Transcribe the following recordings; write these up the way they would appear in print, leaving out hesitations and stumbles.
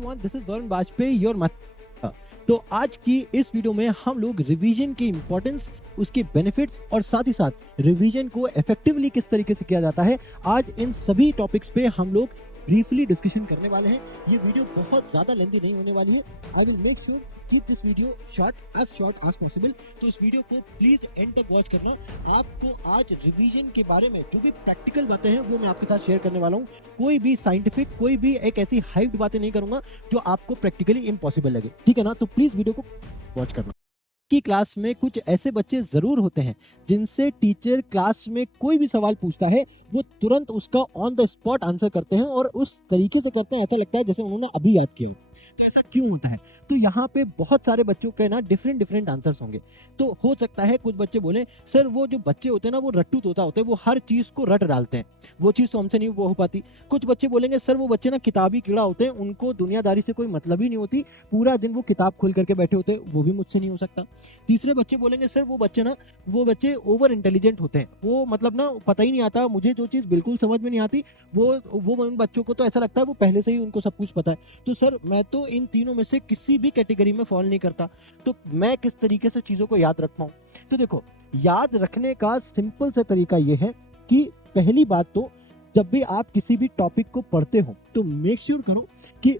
This is Varun Vajpayee your master. तो आज की इस वीडियो में हम लोग रिवीजन की इंपॉर्टेंस, उसके बेनिफिट्स और साथ ही साथ रिवीजन को इफेक्टिवली किस तरीके से किया जाता है, आज इन सभी टॉपिक्स पे हम लोग ब्रीफली डिस्कशन करने वाले हैं। ये वीडियो बहुत ज़्यादा लेंथी नहीं होने वाली है। I will make sure keep this video short as possible. तो इस वीडियो को प्लीज एंड तक वॉच करना। आपको आज रिवीजन के बारे में जो भी प्रैक्टिकल बातें हैं वो मैं आपके साथ शेयर करने वाला हूँ। कोई भी साइंटिफिक, कोई भी एक ऐसी हाइप्ड बातें नहीं करूंगा जो आपको प्रैक्टिकली इम्पॉसिबल लगे, ठीक है ना। तो प्लीज वीडियो को वॉच करना। की क्लास में कुछ ऐसे बच्चे जरूर होते हैं जिनसे टीचर क्लास में कोई भी सवाल पूछता है वो तुरंत उसका ऑन द स्पॉट आंसर करते हैं और उस तरीके से करते हैं ऐसा लगता है जैसे उन्होंने अभी याद किया हो। तो ऐसा क्यों होता है? तो यहाँ पे बहुत सारे बच्चों के ना डिफरेंट आंसर्स होंगे। तो हो सकता है कुछ बच्चे बोले सर वो जो बच्चे होते हैं ना वो रट्टू तोता होते हैं, वो हर चीज को रट डालते हैं, वो चीज तो हमसे नहीं वो हो पाती। कुछ बच्चे बोलेंगे सर वो बच्चे ना किताबी कीड़ा होते हैं, उनको दुनियादारी से कोई मतलब ही नहीं होती, पूरा दिन वो किताब खोल करके बैठे होते हैं, वो भी मुझसे नहीं हो सकता। तीसरे बच्चे बोलेंगे सर वो बच्चे ओवर इंटेलिजेंट होते हैं, वो मतलब ना पता ही नहीं आता, मुझे जो चीज़ बिल्कुल समझ में नहीं आती वो उन बच्चों को तो ऐसा लगता है वो पहले से ही उनको सब कुछ पता है। तो सर मैं तो इन तीनों में से किसी भी कैटेगरी में फॉल नहीं करता, तो मैं किस तरीके से चीज़ों को याद रख पाऊँ? तो देखो, याद रखने का सिंपल सा तरीका ये है कि पहली बात तो जब भी आप किसी भी टॉपिक को पढ़ते हो तो मेक श्योर करो कि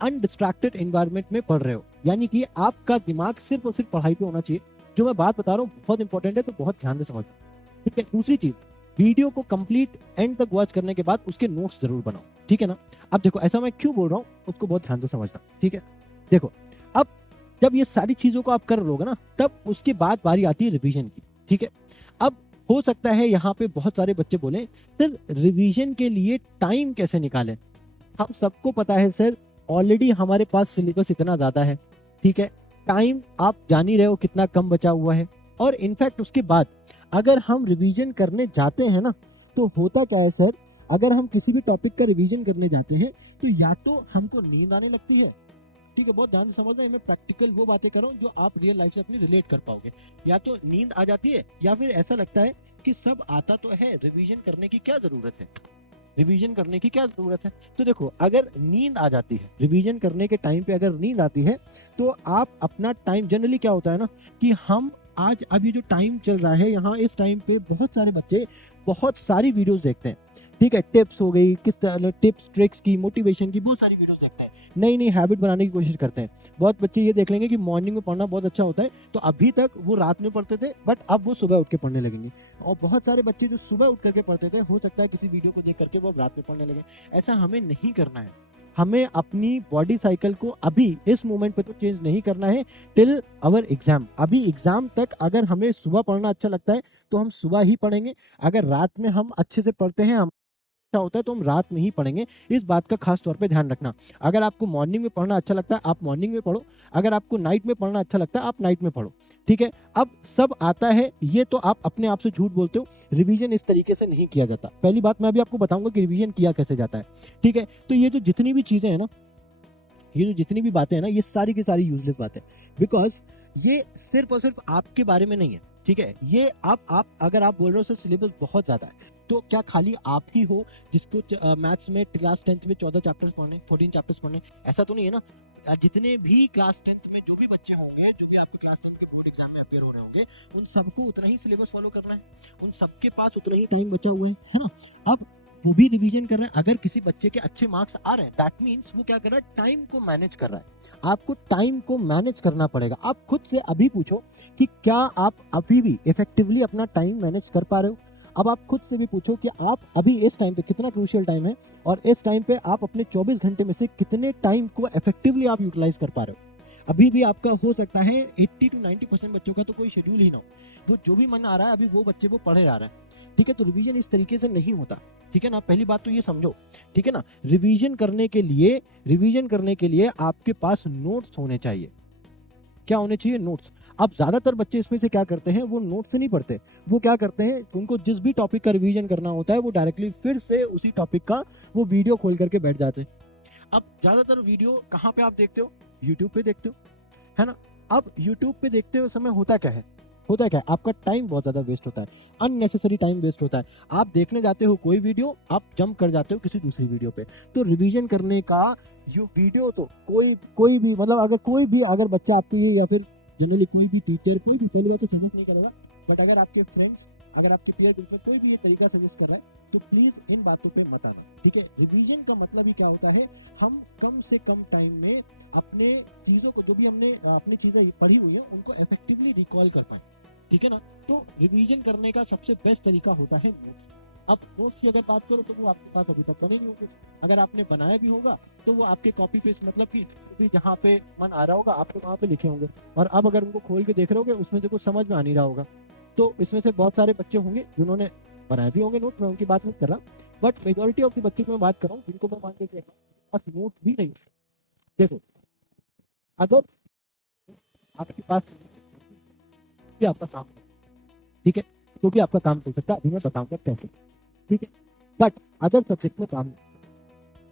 अनडिस्ट्रैक्टेड एनवायरनमेंट में पढ़ रहे हो, यानी कि आपका दिमाग सिर्फ और सिर्फ पढ़ाई पे होना चाहिए। जो मैं बात बता रहा हूँ बहुत इंपॉर्टेंट है, तो बहुत ध्यान से समझना, ठीक है। दूसरी चीज, वीडियो को कंप्लीट एंड तक वॉच करने के बाद उसके नोट्स जरूर बनाओ, ठीक है ना। अब देखो ऐसा मैं क्यों बोल रहा हूँ उसको बहुत ध्यान से समझना, ठीक है। देखो अब जब ये सारी चीजों को आप कर लोगे ना तब उसके बाद बारी आती है रिवीजन की, ठीक है। अब हो सकता है यहाँ पे बहुत सारे बच्चे बोले सर रिवीजन के लिए टाइम कैसे निकालें। हम सबको पता है सर ऑलरेडी हमारे पास सिलेबस इतना ज़्यादा है, ठीक है। टाइम आप जान ही रहे हो कितना कम बचा हुआ है। और इनफैक्ट उसके बाद अगर हम रिवीजन करने जाते हैं ना तो होता क्या है सर, अगर हम किसी भी टॉपिक का रिवीजन करने जाते हैं तो या तो हमको नींद आने लगती है, ठीक है, बहुत ध्यान से समझना, मैं प्रैक्टिकल वो बातें कर रहा हूँ जो आप रियल लाइफ से अपनी रिलेट कर पाओगे। या तो नींद आ जाती है या फिर ऐसा लगता है कि सब आता तो है, रिवीजन करने की क्या जरूरत है, रिवीजन करने की क्या जरूरत है। तो देखो अगर नींद आ जाती है रिवीजन करने के टाइम पे, अगर नींद आती है तो आप अपना टाइम, जनरली क्या होता है ना कि हम आज अभी जो टाइम चल रहा है यहाँ इस टाइम पे बहुत सारे बच्चे बहुत सारी वीडियोस देखते हैं, ठीक है। टिप्स हो गई, किस तरह टिप्स ट्रिक्स की, मोटिवेशन की, बहुत सारी वीडियोस देखते हैं, नई नई हैबिट बनाने की कोशिश करते हैं। बहुत बच्चे ये देख लेंगे कि मॉर्निंग में पढ़ना बहुत अच्छा होता है, तो अभी तक वो रात में पढ़ते थे बट अब वो सुबह उठ के पढ़ने लगेंगे। और बहुत सारे बच्चे जो सुबह उठ करके पढ़ते थे, हो सकता है किसी वीडियो को देख करके वो रात में पढ़ने लगे। ऐसा हमें नहीं करना है। हमें अपनी बॉडी साइकिल को अभी इस मोमेंट पे तो चेंज नहीं करना है टिल आवर एग्जाम। अभी एग्जाम तक अगर हमें सुबह पढ़ना अच्छा लगता है तो हम सुबह ही पढ़ेंगे, अगर रात में हम अच्छे से पढ़ते हैं अच्छा होता है तो हम रात में ही पढ़ेंगे। इस बात का खास तौर पे ध्यान रखना। अगर आपको मॉर्निंग में पढ़ना अच्छा लगता है आप मॉर्निंग में पढ़ो, अगर आपको नाइट में पढ़ना अच्छा लगता है आप नाइट में पढ़ो, ठीक है। अब सब आता है ये तो आप अपने आप से झूठ बोलते हो, रिवीजन इस तरीके से नहीं किया जाता। पहली बात मैं अभी आपको बताऊंगा कि रिवीजन किया कैसे जाता है, ठीक है। तो ये जो जितनी भी चीजें हैं ना, ये जो जितनी भी बातें हैं ना, ये सारी की सारी यूजलेस बातें, बिकॉज ये सिर्फ और सिर्फ आपके बारे में नहीं है, ठीक है। ये आप अगर आप बोल रहे हो सर सिलेबस बहुत ज्यादा है, तो क्या खाली आप ही हो जिसको मैथ्स में क्लास 10th में 14 चैप्टर्स पढ़ने, 14 चैप्टर्स पढ़ने? ऐसा तो नहीं है ना। जितने भी क्लास 10th में जो भी बच्चे होंगे, जो भी आपके क्लास 10th के बोर्ड एग्जाम में अपेयर हो रहे होंगे, उन सबको उतना ही सिलेबस फॉलो करना है, उन सबके पास उतना ही टाइम बचा हुआ है ना। अब वो भी रिवीजन कर रहे हैं। अगर किसी बच्चे के अच्छे मार्क्स आ रहे हैं दैट मीन्स वो क्या कर रहा है, टाइम को मैनेज कर रहा है। आपको टाइम को मैनेज करना पड़ेगा। आप खुद से अभी पूछो कि क्या आप अभी भी इफेक्टिवली अपना टाइम मैनेज कर पा रहे हो। अब आप खुद से भी पूछो कि आप अभी इस टाइम पे कितना क्रूशियल टाइम है और इस टाइम पे आप अपने 24 घंटे में से कितने टाइम को इफेक्टिवली आप यूटिलाइज कर पा रहे हो। अभी भी आपका हो सकता है 80 to 90% बच्चों का तो कोई शेड्यूल ही ना हो, वो जो भी मन आ रहा है अभी वो बच्चे वो पढ़े जा रहे हैं, ठीक है। तो रिवीजन इस तरीके से नहीं होता, ठीक है ना। पहली बात तो ये समझो, ठीक है ना। रिवीजन करने के लिए आपके पास नोट्स होने चाहिए। क्या होने चाहिए? नोट्स। अब ज्यादातर बच्चे इसमें से क्या करते हैं, वो नोट से नहीं पढ़ते, वो क्या करते हैं, उनको जिस भी टॉपिक का रिवीजन करना होता है वो डायरेक्टली फिर से उसी टॉपिक का वो वीडियो खोल करके बैठ जाते हैं। अब ज्यादातर वीडियो कहाँ पे आप देखते हो? यूट्यूब पे देखते हो, है ना। अब यूट्यूब पे देखते हुए समय होता क्या है, होता है क्या, आपका टाइम बहुत ज़्यादा वेस्ट होता है, अननेसेसरी टाइम वेस्ट होता है। आप देखने जाते हो कोई वीडियो, आप जंप कर जाते हो किसी दूसरी वीडियो पे। तो रिवीजन करने का जो वीडियो, तो कोई भी मतलब अगर बच्चा आपकी या फिर जनरली कोई भी टीचर, कोई भी पहली बात तो सजेस्ट नहीं करेगा, बट अगर आपके फ्रेंड्स, अगर आपके पीयर ग्रुप में कोई भी ये तरीका सजेस्ट कर रहा है तो प्लीज इन बातों पे मत आना, ठीक है। रिवीजन का मतलब ही क्या होता है, हम कम से कम टाइम में अपने चीजों को, जो भी हमने अपनी चीजें पढ़ी हुई है, उनको इफेक्टिवली रिकॉल कर पाए, ठीक है ना। तो रिवीजन करने का सबसे बेस्ट तरीका होता है नोट्स। अब नोट्स की अगर बात करो तो वो आपके पास अभी तक बने नहीं होंगे, अगर आपने बनाया भी होगा तो वो आपके कॉपी पेस्ट, मतलब कि जहाँ पे मन आ रहा होगा आपके वहाँ पे लिखे होंगे, और अब अगर उनको खोल के देख रहे होगे उसमें से कुछ समझ में आ नहीं रहा होगा। तो इसमें से बहुत सारे बच्चे होंगे जिन्होंने बनाए भी होंगे नोट, मैं उनकी बात नहीं कर रहा, बट मेजोरिटी ऑफ द बच्चे की मैं बात कर रहा हूँ जिनको मैं मान के चल रहा हूं, बस नोट भी नहीं। देखो, अगर आपके पास भी आपका काम है, ठीक है, तो भी आपका काम चल सकता है, अभी मैं बताऊंगा कैसे, ठीक है। बट अदर सब्जेक्ट में काम नहीं,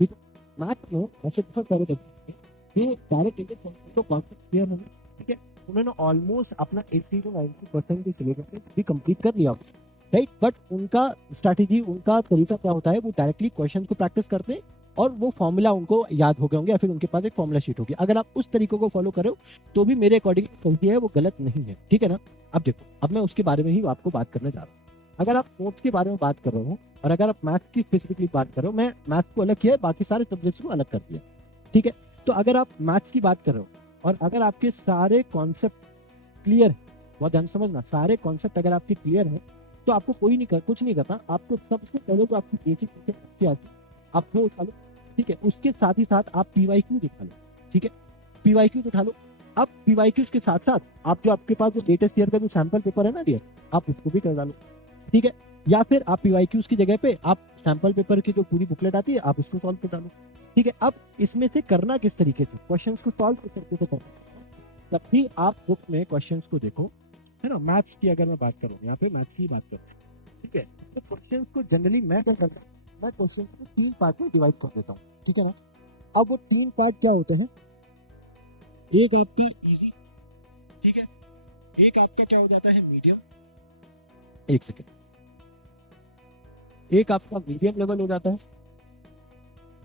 ठीक है। मैथ्स में ऐसे बहुत सारे बच्चे हैं ये डायरेक्ट तो कॉन्सेप्ट क्लियर होंगे, ठीक है, उन्होंने ऑलमोस्ट अपना 80 to 90% के सिलेबस भी कंप्लीट कर लिया, राइट। बट उनका स्ट्रैटेजी, उनका तरीका क्या होता है, वो डायरेक्टली क्वेश्चन को प्रैक्टिस करते हैं और वो फॉर्मूला उनको याद हो गए होंगे, या फिर उनके पास एक फॉर्मूला शीट होगी। अगर आप उस तरीके को फॉलो करो तो भी मेरे अकॉर्डिंग सही है, वो गलत नहीं है, ठीक है ना। अब देखो, अब मैं उसके बारे में ही आपको बात करने जा रहा हूँ। अगर आप नोट्स के बारे में बात कर रहे हो और अगर आप मैथ्स की स्पेसिफिकली बात कर रहे हो, मैं मैथ्स को अलग किया है, बाकी सारे सब्जेक्ट्स को अलग कर दिया, ठीक है। तो अगर आप मैथ्स की बात कर रहे हो और अगर आपके सारे कॉन्सेप्ट क्लियर है, बहुत ध्यान से समझना, सारे कॉन्सेप्ट अगर आपके क्लियर है तो आपको कुछ नहीं करना, आपको सबसे पहले तो आपकी बेसिक आप वो उठा लो, ठीक है। उसके साथ ही साथ आप पीवाईक्यू दिखा लो, ठीक है, पीवाईक्यू उठा लो। अब पीवाईक्यूज के साथ साथ आप जो आपके पास जो लेटेस्ट ईयर का जो सैंपल पेपर है ना डियर, आप उसको भी कर डालो, ठीक है। या फिर आप पीवाईक्यूज की जगह पे आप सैंपल पेपर की जो पूरी बुकलेट आती है आप उसको सॉल्व कर डालो, ठीक है। अब इसमें से करना किस तरीके से, क्वेश्चंस को सॉल्व किस तरीके से करना, तब भी आप बुक में क्वेश्चंस को देखो, है ना। मैथ्स की अगर मैं बात करूँ, यहाँ पे मैथ्स की बात करूँ, ठीक है, तो क्वेश्चंस को जनरली मैं क्या करता हूँ, मैं क्वेश्चन को 3 पार्ट में डिवाइड कर देता हूँ, ठीक है ना। अब वो 3 पार्ट क्या होते हैं, एक आपका इजी, ठीक है, एक आपका क्या हो जाता है मीडियम, एक सेकेंड, एक आपका मीडियम लेवल हो जाता है,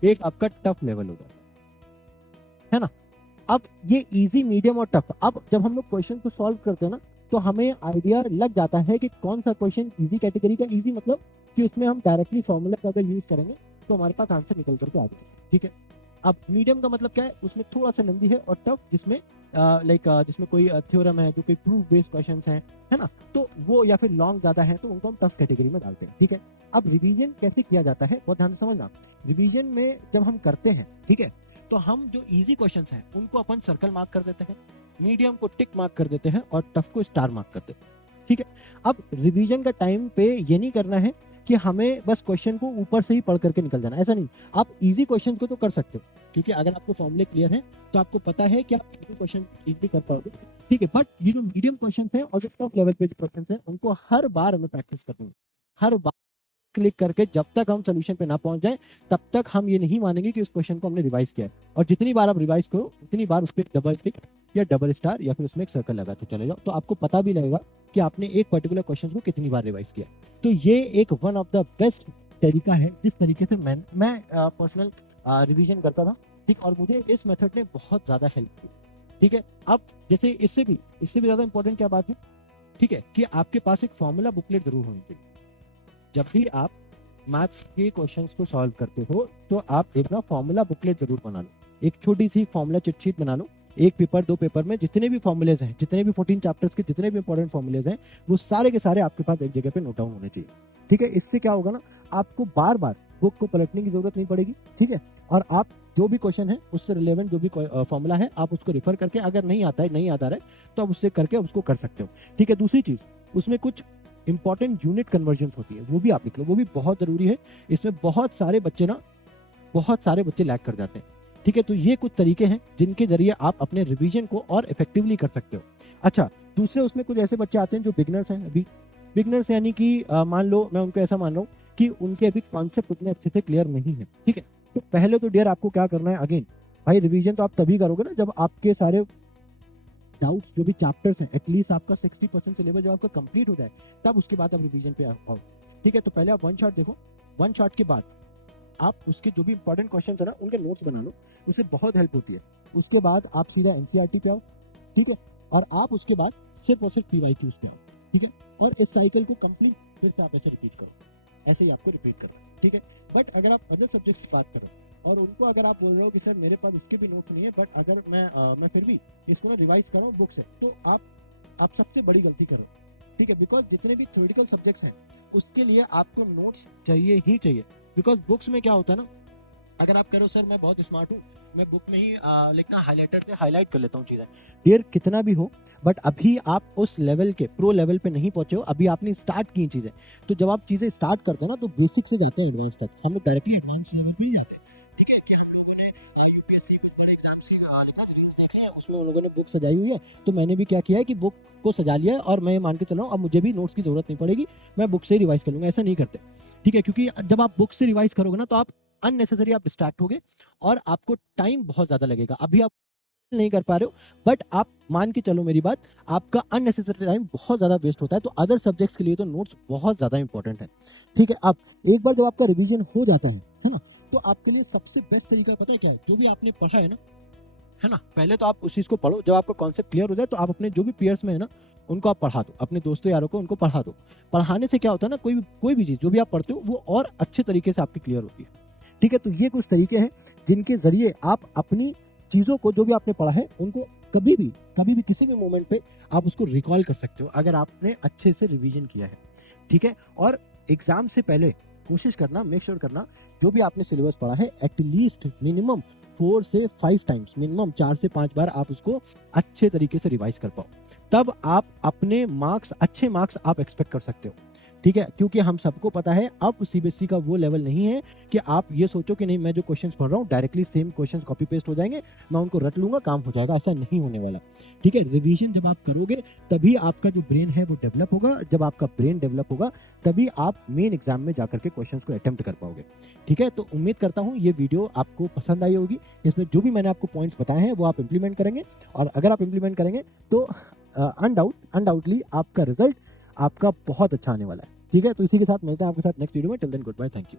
एक आपका टफ लेवल हो जाता है ना। अब ये इजी, मीडियम और टफ, अब जब हम लोग क्वेश्चन को सॉल्व करते हैं ना तो हमें आइडिया लग जाता है कि कौन सा क्वेश्चन इजी कैटेगरी का, इजी मतलब कि उसमें हम डायरेक्टली फॉर्मूला का अगर यूज करेंगे तो हमारे पास आंसर निकल करके आ जाएगा, ठीक है। अब मीडियम का मतलब क्या है, उसमें थोड़ा सा लेंदी है, और टफ जिसमें जिसमें कोई थ्योरम है, जो कोई प्रूफ बेस्ड क्वेश्चन है ना, तो वो या फिर लॉन्ग ज्यादा है तो उनको हम टफ कैटेगरी में डालते हैं, ठीक है। अब रिवीजन कैसे किया जाता है, बहुत ध्यान से समझना। रिवीजन में जब हम करते हैं, ठीक है, तो हम जो इजी क्वेश्चंस हैं उनको अपन सर्कल मार्क कर देते हैं, मीडियम को टिक मार्क कर देते हैं और टफ को स्टार मार्क कर देते हैं, ठीक है। अब रिवीजन का टाइम पे ये नहीं करना है कि हमें बस क्वेश्चन को ऊपर से ही पढ़ करके निकल जाना, ऐसा नहीं। आप इजी क्वेश्चन को तो कर सकते हो, क्योंकि अगर आपको फॉर्मूले क्लियर है तो आपको पता है कि आप इजी क्वेश्चन इजीली कर पाओगे, ठीक है। बट ये जो मीडियम क्वेश्चन है और जो टफ लेवल पे जो क्वेश्चन है उनको हर बार हमें प्रैक्टिस करनी है, हर बार क्लिक करके जब तक हम सोल्यूशन पे ना पहुंच जाए तब तक हम ये नहीं मानेंगे कि उस क्वेश्चन को हमने रिवाइज किया है। और जितनी बार आप रिवाइज करो उतनी बार उस पर डबल टिक या डबल स्टार या फिर उसमें एक सर्कल लगाते चले जाओ, तो आपको पता भी लगेगा कि आपने एक पर्टिकुलर क्वेश्चन को कितनी बार रिवाइज किया। तो ये एक वन ऑफ द बेस्ट तरीका है जिस तरीके से मैं पर्सनल रिवीजन करता था, ठीक, और मुझे इस मेथड ने बहुत ज्यादा हेल्प की, ठीक है। अब जैसे इससे भी ज्यादा इंपॉर्टेंट क्या बात है, ठीक है, कि आपके पास एक फॉर्मूला बुकलेट जरूर होनी चाहिए। जब भी आप मैथ्स के क्वेश्चंस को सॉल्व करते हो तो आप एक ना फॉर्मूला बुकलेट जरूर बना लो, एक छोटी सी फॉर्मूला चिट शीट बना लो, एक पेपर 2 पेपर में जितने भी फॉर्मूलेज हैं, जितने भी 14 चैप्टर्स के जितने भी इंपॉर्टेंट फॉर्मूलेज हैं, वो सारे के सारे आपके पास एक जगह पे नोट डाउन होने चाहिए, ठीक है। इससे क्या होगा ना, आपको बार बार बुक को पलटने की जरूरत नहीं पड़ेगी, ठीक है। और आप जो भी क्वेश्चन है उससे रिलेवेंट जो भी फॉर्मूला है आप उसको रेफर करके, अगर नहीं आता है, नहीं याद आ रहा है, तो आप उससे करके उसको कर सकते हो, ठीक है। दूसरी चीज, उसमें कुछ इंपॉर्टेंट यूनिट कन्वर्जन होती है, वो भी आप लिख लो, वो भी बहुत जरूरी है। इसमें बहुत सारे बच्चे लैग कर जाते हैं, ठीक है। तो ये कुछ तरीके हैं जिनके जरिए आप अपने रिवीजन को और इफेक्टिवली कर सकते हो। अच्छा, दूसरे उसमें कुछ ऐसे बच्चे आते हैं जो बिगनर्स हैं, अभी बिगनर्स यानी कि मान लो मैं उनको ऐसा मान रहा हूँ कि उनके अभी कॉन्सेप्ट उतने अच्छे से क्लियर नहीं है, ठीक है। तो पहले तो डियर आपको क्या करना है, अगेन भाई रिवीजन तो आप तभी करोगे ना जब आपके सारे डाउट्स जो भी चैप्टर्स हैं एटलीस्ट आपका 60% सिलेबस जब आपका कंप्लीट हो जाए तब उसके बाद आप रिवीजन पे आओ। ठीक है, तो पहले आप वन शॉट देखो, वन शॉट के बाद आप उसके जो भी इंपॉर्टेंट क्वेश्चन है ना उनके नोट्स बना लो, उससे बहुत हेल्प होती है। उसके बाद आप सीधा एनसीईआरटी पे आओ, ठीक है, और आप उसके बाद सिर्फ और सिर्फ पीवाईक्यूज पे आओ, ठीक है, और इस साइकिल को कंप्लीट फिर से आप ऐसे रिपीट करो, ऐसे ही आपको रिपीट करो, ठीक है। बट अगर आप अदर सब्जेक्ट्स की बात करें और उनको अगर आप बोल रहे हो कि सर मेरे पास उसके भी नोट्स नहीं है, बट अगर मैं फिर भी इसको ना रिवाइज कर रहा हूँ बुक से, तो आप सबसे बड़ी गलती करो, ठीक है, बिकॉज जितने भी थ्योरेटिकल सब्जेक्ट्स हैं उसके लिए आपको नोट्स चाहिए ही चाहिए। बिकॉज बुक्स में क्या होता है ना, अगर आप करो सर मैं बहुत स्मार्ट हूँ, मैं बुक में ही लिखना हाइलाइटर से हाईलाइट कर लेता हूँ चीज़ें, डियर कितना भी हो, बट अभी आप उस लेवल के प्रो लेवल पे नहीं पहुंचे हो, अभी आपने स्टार्ट की चीज़ें। तो जब आप चीज़ें स्टार्ट करते हो ना तो बेसिक से जाते हैं एडवांस तक, हम लोग डायरेक्टली एडवांस लेवल पे ही जाते हैं, ठीक है। कि हम लोगों ने यूपीएससी कुछ बड़े एग्जाम्स की रील्स देखे हैं, उसमें उन लोगों ने बुक सजाई हुई है, तो मैंने भी क्या किया है कि बुक को सजा लिया है और मैं मान के चल रहा हूँ अब मुझे भी नोट्स की जरूरत नहीं पड़ेगी, मैं बुक से रिवाइज कर लूंगा। ऐसा नहीं करते, ठीक है, क्योंकि जब आप बुक से रिवाइज करोगे ना तो आप अननेसेसरी आप डिस्ट्रैक्ट होगे और आपको टाइम बहुत ज्यादा लगेगा। अभी आप नहीं कर पा रहे हो, बट आप मान के चलो मेरी बात, आपका अननेसेसरी टाइम बहुत ज्यादा वेस्ट होता है। तो अदर सब्जेक्ट्स के लिए तो नोट्स बहुत ज्यादा इंपॉर्टेंट है, ठीक है। अब एक बार जब आपका रिवीजन हो जाता है ना, तो आपके लिए सबसे बेस्ट तरीका पता है क्या है, जो भी आपने पढ़ा है ना, पहले तो आप उस चीज को पढ़ो, जब आपका कॉन्सेप्ट क्लियर हो जाए तो आप अपने जो भी पीयर्स में है ना उनको आप पढ़ा दो, अपने दोस्तों यारों को उनको पढ़ा दो। पढ़ाने से क्या होता है ना, कोई भी चीज जो भी आप पढ़ते हो वो और अच्छे तरीके से आपकी क्लियर होती है, ठीक है। तो ये कुछ तरीके हैं जिनके जरिए आप अपनी चीजों को जो भी आपने पढ़ा है उनको कभी भी किसी भी मोमेंट पे आप उसको रिकॉल कर सकते हो अगर आपने अच्छे से रिवीजन किया है, ठीक है। और एग्जाम से पहले कोशिश करना, मेक श्योर करना जो भी आपने सिलेबस पढ़ा है एटलीस्ट मिनिमम 4 से 5 टाइम्स, मिनिमम 4 से 5 बार आप उसको अच्छे तरीके से रिवाइज कर पाओ, तब आप अपने मार्क्स, अच्छे मार्क्स आप एक्सपेक्ट कर सकते हो, ठीक है। क्योंकि हम सबको पता है अब सीबीएसई का वो लेवल नहीं है कि आप ये सोचो कि नहीं मैं जो क्वेश्चंस पढ़ रहा हूँ directly same questions copy paste हो जाएंगे, मैं उनको रट लूंगा काम हो जाएगा, ऐसा नहीं होने वाला, ठीक है। रिवीजन जब आप करोगे तभी आपका जो ब्रेन है वो डेवलप होगा, जब आपका ब्रेन डेवलप होगा तभी आप मेन एग्जाम में जाकर के क्वेश्चंस को अटेम्प्ट कर पाओगे, ठीक है। तो उम्मीद करता हूँ ये वीडियो आपको पसंद आई होगी, इसमें जो भी मैंने आपको पॉइंट्स बताए हैं वो आप इंप्लीमेंट करेंगे, और अगर आप इंप्लीमेंट करेंगे तो अनडाउटली आपका रिजल्ट आपका बहुत अच्छा आने वाला है, ठीक है। तो इसी के साथ मिलते हैं आपके साथ नेक्स्ट वीडियो में। Till then goodbye, thank you.